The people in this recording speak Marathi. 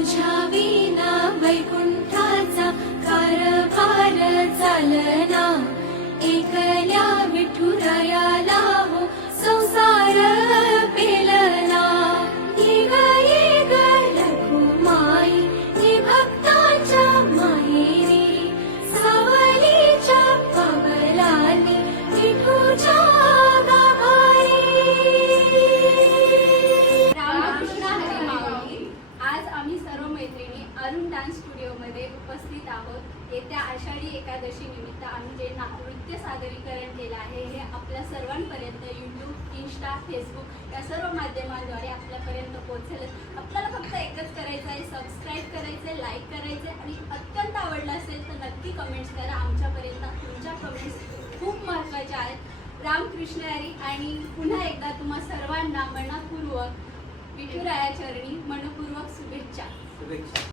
तुझ्या विना वैकुंठाचा कारभार चालना, एकल्या विठुरायाला हो संसार पेलना। येग येग रघुमाई हे भक्ताच्या माहेरी, सावलीच्या पावलांनी विठूच्या गाभारी। रामकृष्ण हरी माऊली। आज आम्ही सर्व मैत्रिणी अरुण डान्स स्टुडिओमध्ये उपस्थित आहोत। येत्या आषाढी एकादशी निमित्त आम्ही जे नृत्य सादरीकरण केलं आहे हे आपल्या सर्वांपर्यंत यूट्यूब, इंस्टा, फेसबुक या सर्व माध्यमांद्वारे आपल्यापर्यंत पोहोचेल। आपल्याला फक्त एकच करायचं आहे, सबस्क्राईब करायचं आहे, लाईक करायचं आहे आणि अत्यंत आवडलं असेल तर नक्की कमेंट्स करा। आमच्यापर्यंत तुमच्या कमेंट्स खूप महत्त्वाच्या आहेत। रामकृष्ण हरी आणि पुन्हा एकदा तुम्हा सर्वांना मनपूर्वक विठुराया चरणी मनपूर्वक शुभेच्छा।